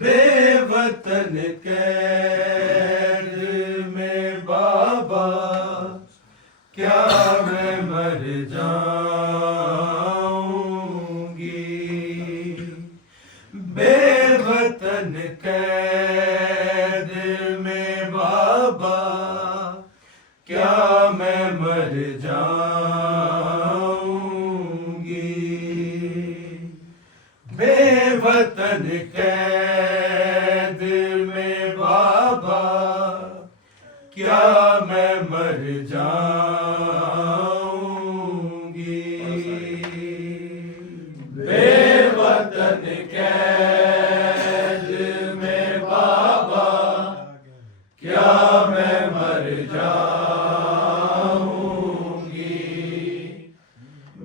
बेवतन कैद में बाबा क्या मैं मर जाऊंगी। बेवतन कैद में बाबा क्या मैं मर जाऊंगी। बेवतन कैद में बाबा क्या मैं मर जाऊंगी। बेवतन कैद में बाबा क्या मैं मर जाऊंगी।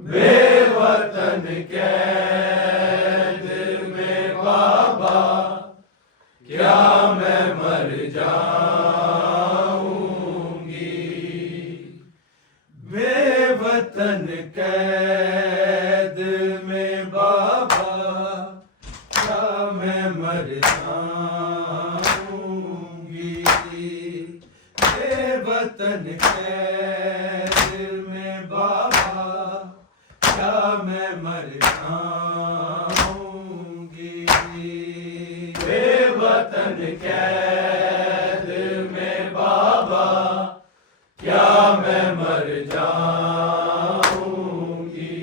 बेवतन कैद में बाबा क्या मैं मर जाऊंगी। बेवतन कैद में बाबा क्या मैं मर जाऊंगी। बेवतन कैद में बाबा क्या मैं मर जाऊंगी। बेवतन कैद में बाबा क्या मैं मर जाऊंगी। बेवतन कैद में बाबा क्या मैं मर जाऊंगी।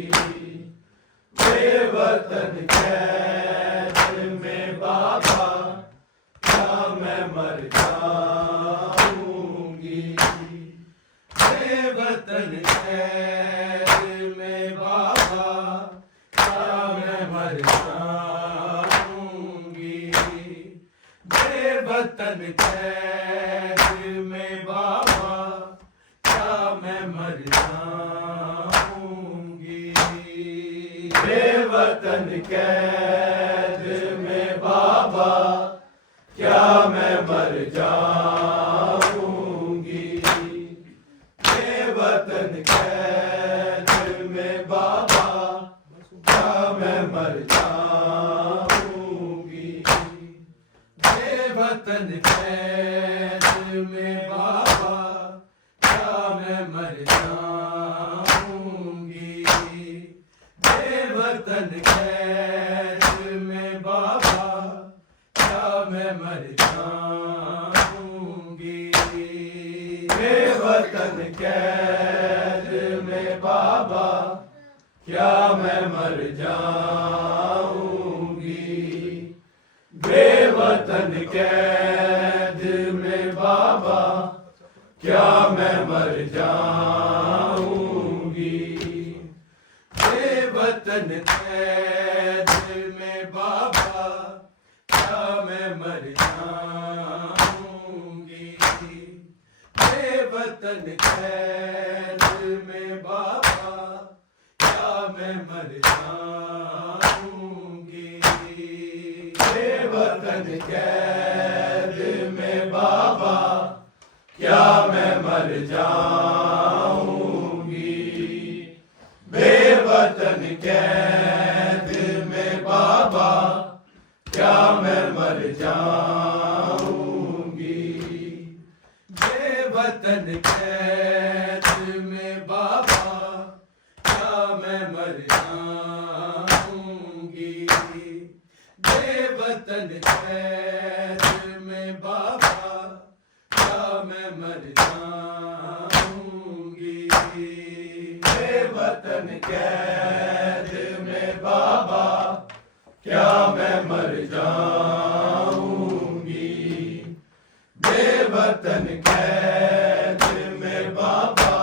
बेवतन कैद में बाबा क्या मैं मर जाऊंगी। बेवतन कैद में बाबा क्या मैं मर जाऊंगी। बेवतन कैद में बाबा क्या मैं मर जाऊंगी। बेवतन कैद में बाबा क्या मैं मर जाऊंगी। बेवतन कैद में बाबा क्या मैं मर जाऊंगी। बेवतन कैद में बाबा क्या मैं मर जाऊंगी। बेवतन कैद में बाबा क्या मैं मर जाऊंगी। बेवतन कैद में बाबा क्या मैं मर जाऊंगी। बेवतन कैद में बाबा क्या मैं मर जाऊंगी। बेवतन कैद में बाबा क्या मैं मर जाऊंगी। बेवतन कैद में बाबा क्या मैं मर जाऊंगी। बेवतन कैद में बाबा क्या मैं मर जाऊंगी। बेवतन कैद में बाबा क्या मैं मर जाऊंगी। बेवतन कैद में बाबा क्या मैं मर जाऊंगी। बेवतन कैद में बाबा क्या मैं मर जाऊंगी। बेवतन कैद में बाबा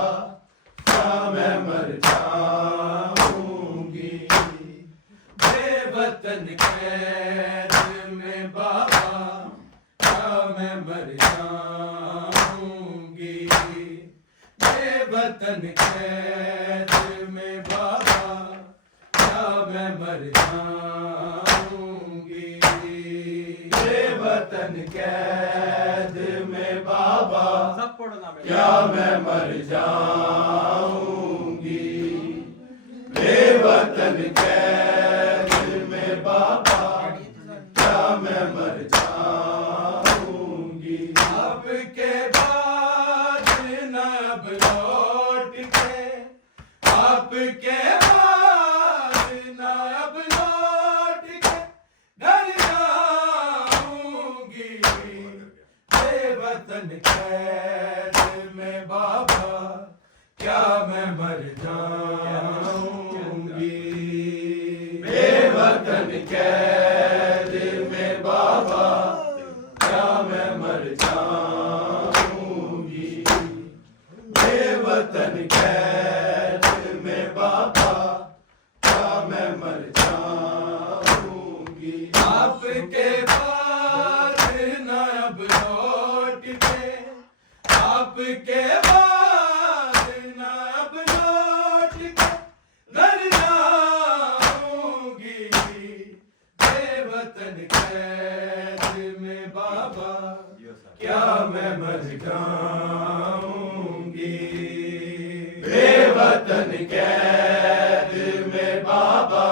क्या मैं मर जाऊंगी। बेवतन कैद में बाबा क्या मैं मर जाऊंगी। बेवतन कैद में बाबा क्या मैं मर जाऊंगी। बेवतन कैद में बाबा क्या मैं मर जाऊंगी। बेवतन कैद में बाबा क्या मैं मर जाऊंगी। आपके बाद न अब लौट के, आपके बाद न अब लौट के घर जाऊंगी। बेवतन कैद में बाबा क्या मैं मर जाऊंगी। बेवतन कैद में बाबा क्या मैं मर जाऊंगी। बेवतन कैद में बाबा क्या मैं मर जाऊंगी। आपके बाद न अब लौट के, आपके बाद न अब लौट के घर जाऊंगी। बेवतन कैद में बाबा क्या मैं मर जाऊंगी। बेवतन कैद में बाबा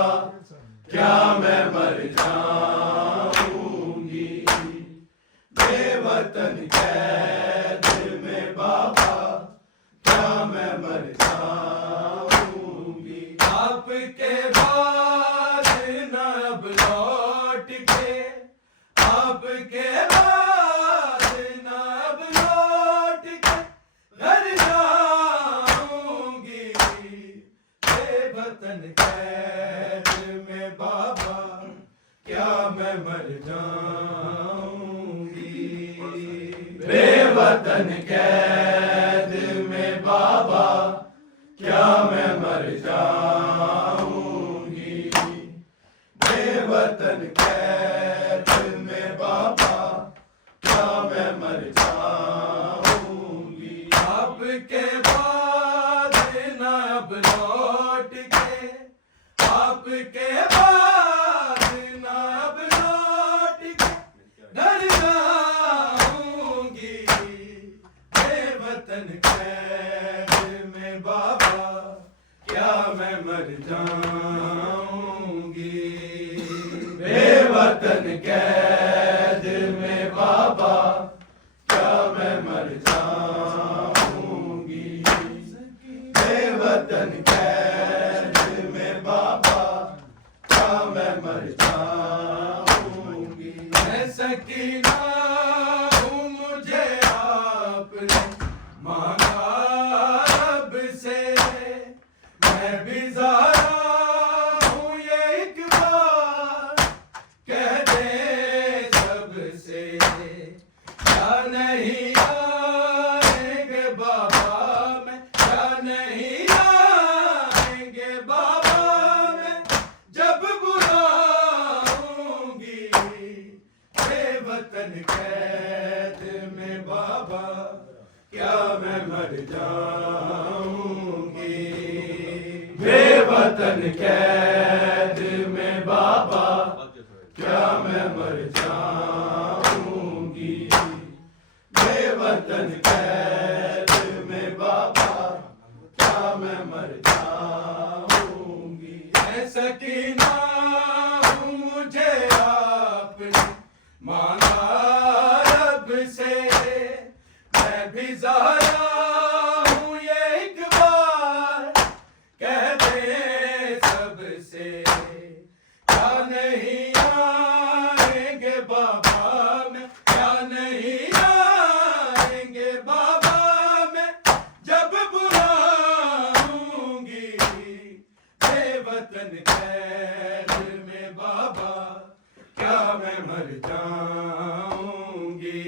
क्या मैं मर जाऊंगी। बेवतन कैद में बाबा क्या मैं मर जाऊंगी। आपके बाद न अब लौट के, आपके बाद न अब लौट के घर जाऊंगी। बेवतन कैद में बाबा क्या मैं मर जाऊंगी। बेवतन कैद में बाबा क्या मैं मर जाऊंगी। बेवतन कैद में बाबा क्या मैं मर जाऊंगी। आपके बाद न अब लौट के, आपके बाद न अब लौट के घर जाऊंगी। बेवतन कैद में बाबा क्या मैं मर जाऊंगी। बेवतन कैद में बाबा क्या मैं मर जाऊंगी। बेवतन कैद में बाबा क्या मैं मर जाऊंगी। मैं सकीना से क्या नहीं आएंगे बाबा मैं, क्या नहीं आएंगे बाबा मैं, जब बुलाऊंगी बेवतन कैद में बाबा, क्या मैं मर जाऊंगी बेवतन कैद में बाबा, क्या मैं मर जाऊंगी बेवतन कैद में बाबा, क्या मैं मर जाऊंगी। ऐ सकीना हूँ मुझे आपने मांगा रब से, मैं भी ज़ारा हूँ ये एक बार कह दे सबसे, क्या नहीं आएंगे बाबा मैं, क्या नहीं आएंगे बाबा मैं, जब बुलाऊंगी बेवतन कैद में बाबा, क्या मैं मर जाऊंगी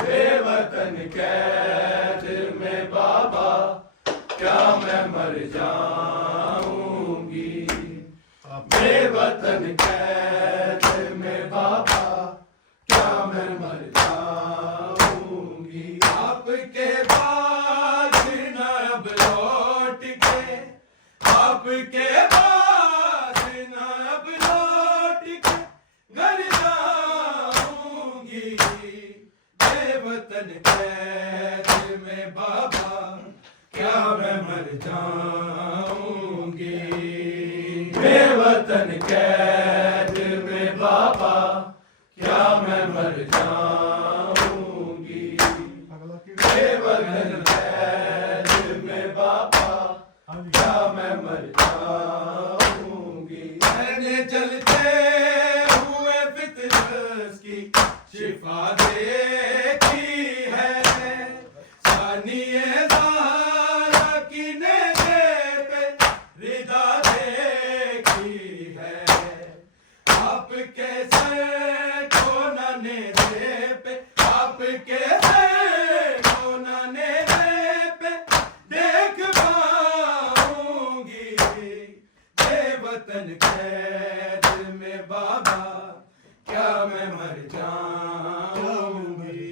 बेवतन कैद में बाबा, क्या मैं मर जाऊंगी बेवतन कैद में बाबा, क्या मैं मर जाऊंगी। आपके बाद न अब लौट के, आपके बाद न अब लौट के घर जाऊंगी बेवतन कैद में बाबा, क्या मैं मर जाऊंगी बेवतन कैद में बाबा, क्या मैं मर जाऊंगी बेवतन कैद में बाबा, क्या मैं मर जाऊंगी। मैंने जलते हुए फितरत की शिफा देखी है, सानिए ज़हरा की नेज़े पे रिदा देखी है, आपके सर को न नेज़े पे, आपके सर को न नेज़े पे देख पाऊंगी बेवतन कैद में बाबा, क्या मैं मर जाऊंगी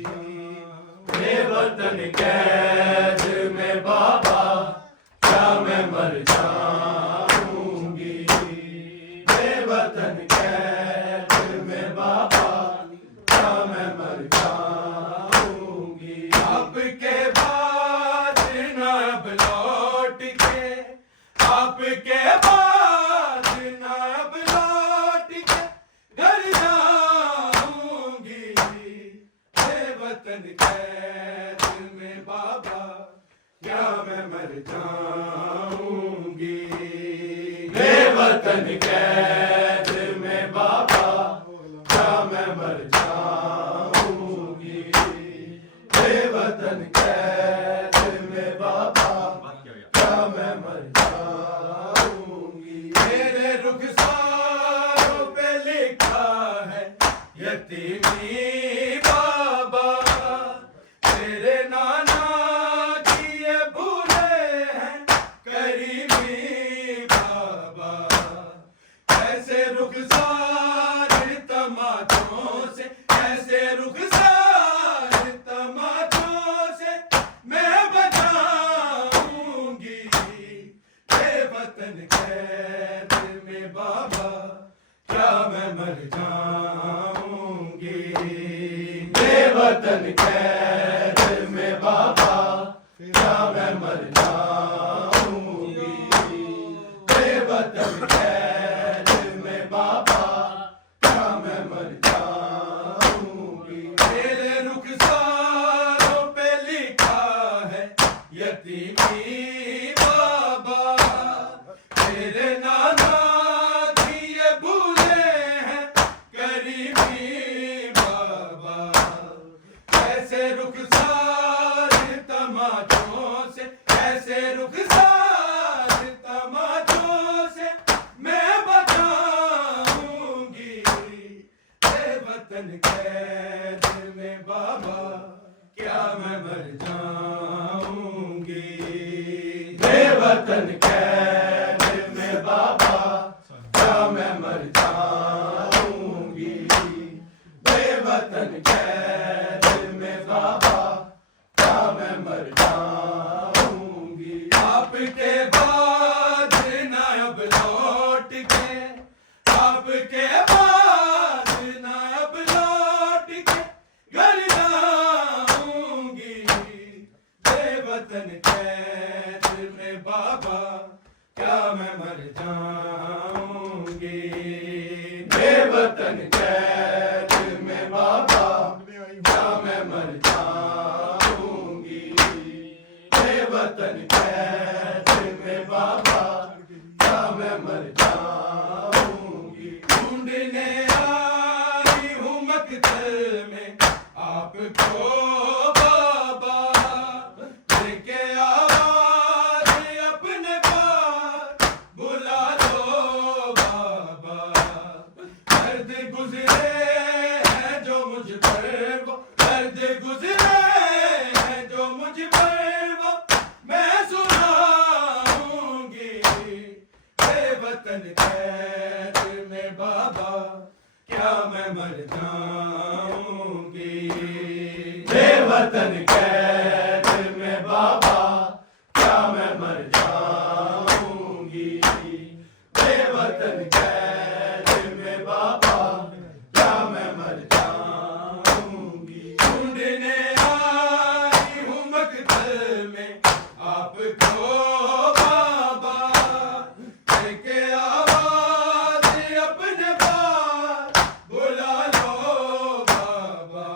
बेवतन कैद में बाबा, क्या मैं मर जाऊंगी बेवतन कैद में बाबा, क्या मैं मर जाऊंगी। आपके बाद न अब लौट के, आपके बाद न अब लौट के घर जाऊंगी बेवतन कैद में बाबा, क्या मैं मर जाऊंगी बेवतन कैद में बाबा, क्या मैं मर जाऊंगी बेवतन कैद में बाबा, क्या मैं मर जाऊंगी। मेरे रुखसारों पे लिखा है यतीमी बाबा, तेरे नाना किए भूले हैं करीमी बाबा, कैसे रुखसार तमाचों से, कैसे रुखसार तमाचों से मैं बचाऊंगी बेवतन कैद में बाबा, क्या मैं मर जाऊंगी बेवतन कैद में बाबा, क्या मैं मर जाऊंगी बेवतन कैद में बाबा, क्या मैं मर जाऊंगी। मेरे रुखसारों पे लिखा है यतीमी बाबा, तेरे नाना किए भूले हैं करीमी बाबा, कैसे रुखसार तमाचों से, कैसे रुखसार तमाचों से मैं बचाऊंगी बेवतन कैद कैद में बाबा क्या मैं मर जाऊंगी। बेवतन कैद में बाबा क्या मैं मर जाऊंगी। बेवतन कैद में बाबा क्या मैं मर जाऊंगी। आपके बाद ना अब लौट के, आपके बाद ना अब लौट के घर जाऊंगी। बेवतन कैद में बाबा क्या मैं मर जाऊंगी। बेवतन कैद में बाबा क्या मैं मर जाऊंगी। बेवतन कैद में बाबा क्या मैं मर जाऊंगी। ढूंढने आई हूँ मकतल में आपको बाबा, लेके आवाज अपने पास बुला लो बाबा। दर्द गुजरे हैं जो मुझ पर वो, दर्द गुजरे हैं जो मुझ पर वो मैं सुनाऊंगी। बेवतन कैद में बाबा क्या मैं मर जाऊंगी। बेवतन कैद में बाबा क्या मैं मर जाऊंगी। बेवतन कैद में बाबा क्या मैं मर जाऊंगी। ढूंढने आई हूँ मकतल में आपको बाबा, लेके आवाज अपने पास बुला लो बाबा।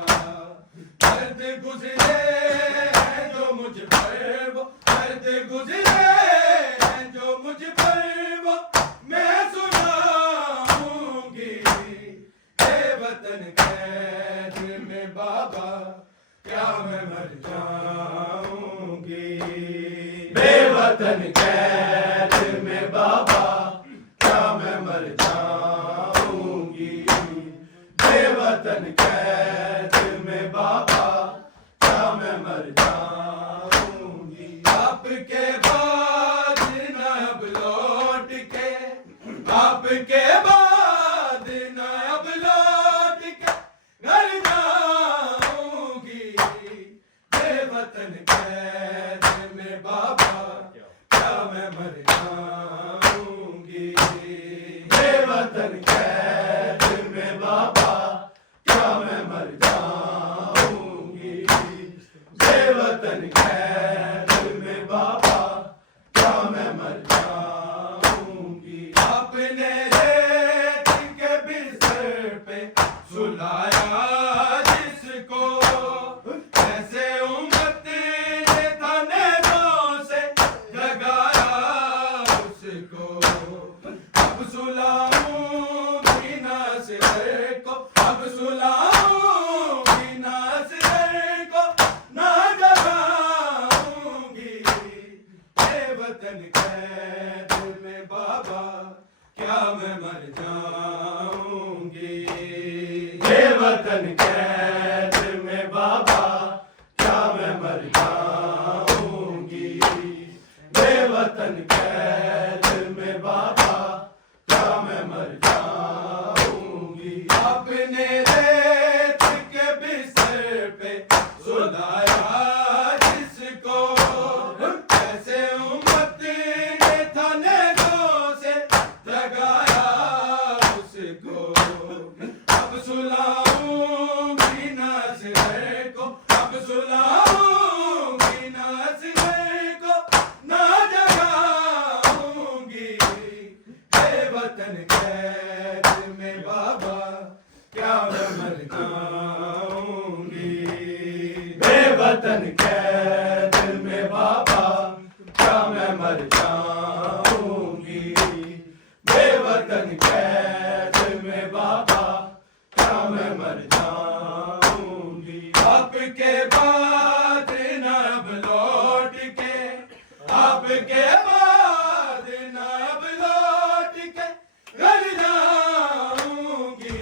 दर्द गुजरे हैं जो मुझ पर वो, दर्द गुजरे हैं जो मुझ पर वो मैं सुनाऊंगी। बेवतन कैद में बाबा क्या मैं मर जाऊंगी। बेवतन कैद में बाबा क्या मैं मर जाऊंगी। बेवतन कैद में बाबा क्या मैं मर जाऊंगी। आपके बाद ना अब लौट के, आपके बाद ना अब लौट के घर जाऊंगी। बेवतन कैद में बाबा क्या मैं मर जाऊंगी। बेवतन कैद में बाबा क्या मैं मर जाऊंगी। बेवतन कैद में बाबा क्या मैं मर जाऊंगी। आपने रेत के बिस्तर पे सुलाया जिसको, ऐसे उम्मत ने थानेरों से जगाया उसको। अब सुलाऊंगी नासिर को, अब सुलाऊंगी नासिर को, ना जगाऊंगी। बेवतन कैद में बाबा क्या मैं मर जाऊंगी। बेवतन कैद में बाबा क्या मैं मर जाऊंगी। बेवतन कैद में बाबा क्या मैं मर जाऊंगी। आपने रेत के बिस्तर पे सुलाया जिसको, ऐसे उम्मत ने थानेरों से जगाया उसको। अब सुलाऊंगी नासिर को, अब सुलाऊंगी नासिर को, ना जगाऊंगी। बेवतन कैद में बाबा क्या मैं मर जाऊंगी। बेवतन कैद में बाबा क्या मैं मर जाऊंगी। बेवतन कैद में बाबा क्या मैं मर जाऊंगी। आपके बाद ना अब लौट के, आपके बाद ना अब लौट के घर जाऊंगी।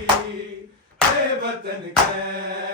बेवतन कैद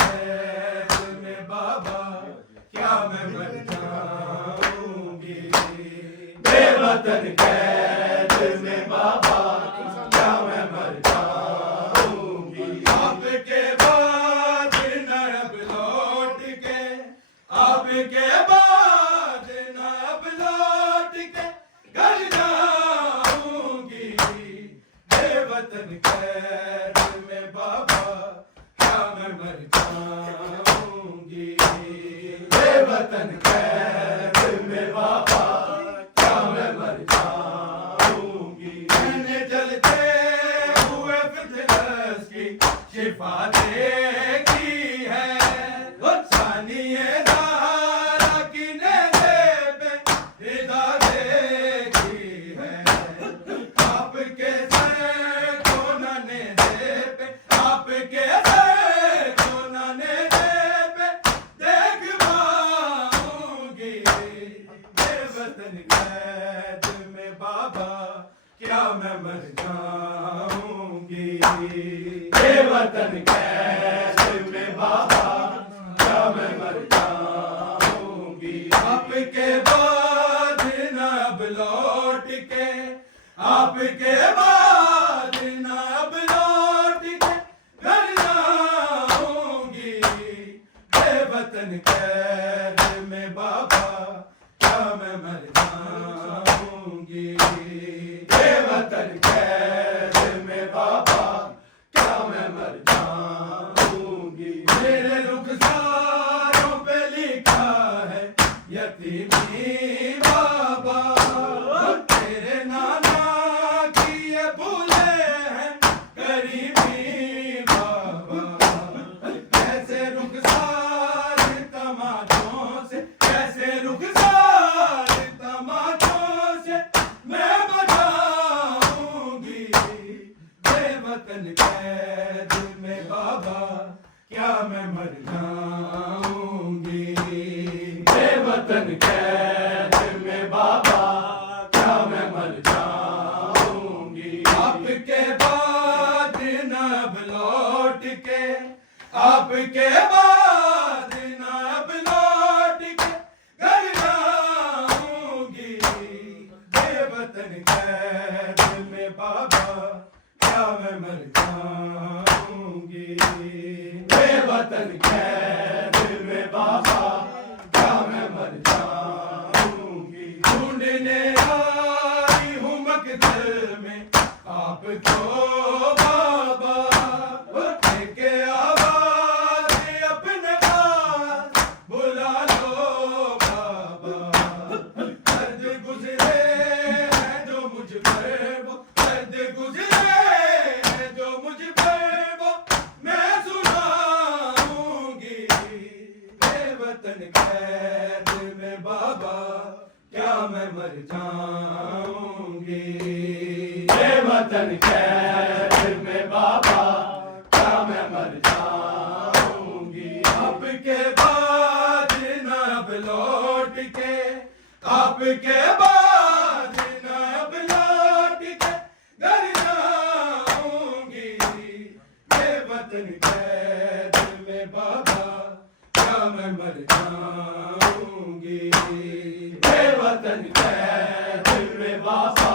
कैद में बाबा क्या मैं मर जाऊंगी। बेवतन कैद में बाबा क्या मैं मर जाऊंगी। आपके बाद न अब लौट के, आपके बाद न अब लौट के घर जाऊंगी। बेवतन कैद में बाबा क्या मैं मर जाऊंगी। बेवतन कैद में बाबा क्या मैं मर जाऊंगी। मैंने जलते हुए फितरत की शिफा देखी है, सानिए ज़हरा की नेज़े पे रिदा देखी है। आपके सर को न नेज़े पे, आपके सर को न नेज़े पे देख पाऊंगी। बेवतन कैद में बाबा क्या मैं मर जाऊंगी। बेवतन कैद में बाबा क्या मैं मर जाऊंगी। आपके बाद न अब लौट के, आपके बाद न अब लौट के घर जाऊंगी। बेवतन कैद में बाबा क्या मैं मर जाऊंगी। बेवतन कैद में बाबा क्या मैं मर जाऊंगी। मेरे रुखसारों पे लिखा है यतीमी बाबा, तेरे नाना की ये भूले हैं गरीबी बाबा। कैसे रुखसार तमाचों से, कैसे रुखसार तमाचों से मैं बचाऊंगी। बेवतन कैद में बाबा क्या मैं मर जाऊंगी। बेवतन कैद में बाबा क्या मैं मर जाऊंगी। आपके बाद न अब लौट के, आपके बाद न अब लौट के घर जाऊंगी। बेवतन कैद में बाबा क्या मैं मर जाऊंगी। बेवतन कैद में बाबा क्या मैं मर जाऊंगी। ढूंढने आई हूँ मकदर में आपको बाबा, लेके आवाज़ अपने पास बुला लो बाबा। दर्द गुजरे हैं जो मुझ पर वो, दर्द गुजरे हैं जो मुझ पर वो मैं सुनाऊंगी। बेवतन कैद में बाबा क्या मैं मर जाऊंगी। बेवतन कैद में बाबा क्या मैं मर जाऊंगी। आपके बाद न अब लौट के, आपके बाद न अब लौट के घर जाऊंगी। बेवतन कैद में बाबा क्या मैं मर जाऊंगी। बेवतन कैद में बाबा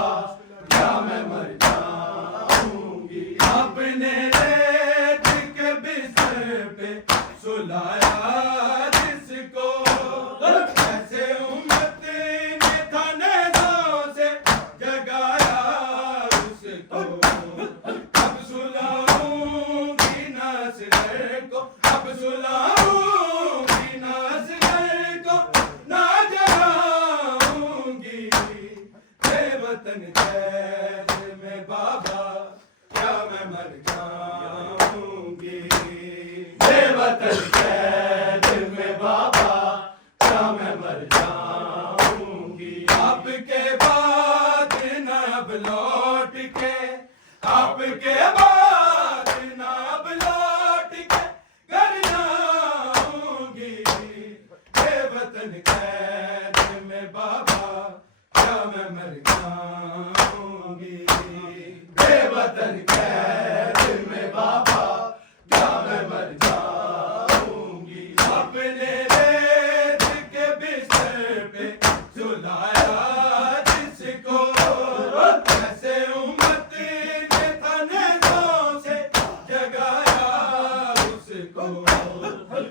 क्या मैं मर जाऊंगी। आपने रेत के बिस्तर पे सुलाया जिसको, ऐसे उम्मत ने थानेदारों से जगाया उसको। अब सुलाऊंगी नासगर को, अब सुलाऊंगी नासगर को, ना जगाऊंगी। बेवतन कैद में बाबा क्या मैं मर जाऊंगी। बेवतन कैद में बाबा क्या मैं मर जाऊंगी। आपके बाद न अब लौट के, आपके बाद न अब लौट के घर जाऊंगी। बेवतन कैद में बाबा क्या मैं मर जाऊंगी। बेवतन कैद में बाबा क्या मैं मर जाऊंगी। को